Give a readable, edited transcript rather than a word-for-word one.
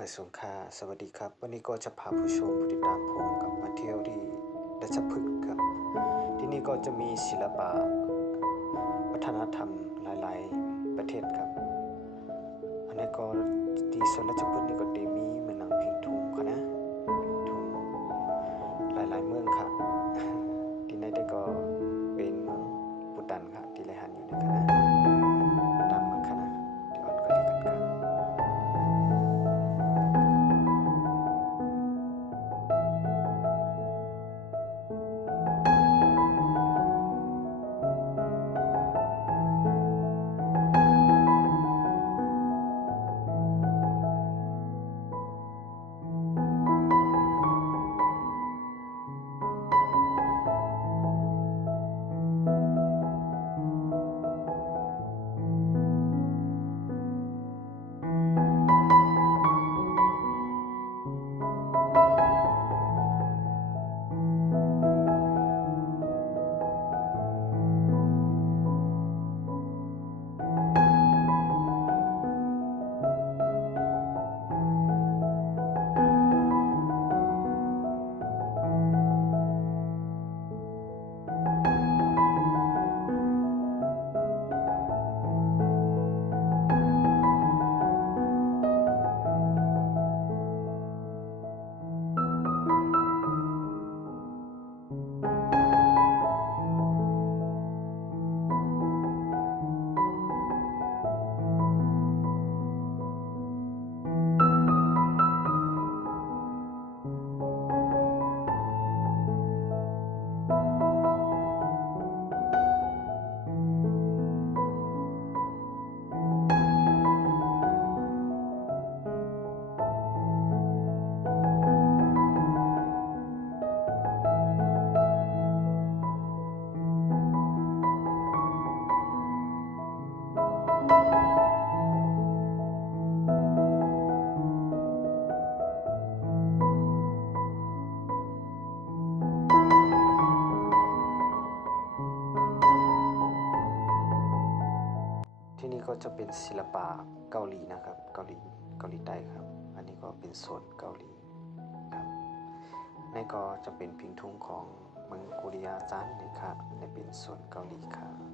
มาสงค่าสวัสดีครับวันนี้ก็จะพาผู้ชมผู้ติดตามผมกับมาเที่ยวที่ราชพฤกษ์ครับที่นี่ก็จะมีศิลปะวัฒนธรรมหลายๆประเทศครับอันนี้ก็ที่สวนราชพฤกษ์นี่ก็ได้มีเหมือนหนังพิงทุงค่ะนะพิงทุงหลายๆเมืองค่ะที่ไหนได้ก็เป็นเมืองปุตันค่ะที่ไรหันอยู่ในคณะตามมาคณะที่อ่อนก็ดีกันค่ะ ที่นี่ก็จะเป็นศิลปะเกาหลีนะครับเกาหลีใต้ครับอันนี้ก็เป็นโซนเกาหลีครับนี่ก็จะเป็นพิงทุงของเมืองกุริยาจานนี่ครับนี่เป็นโซนเกาหลีครับ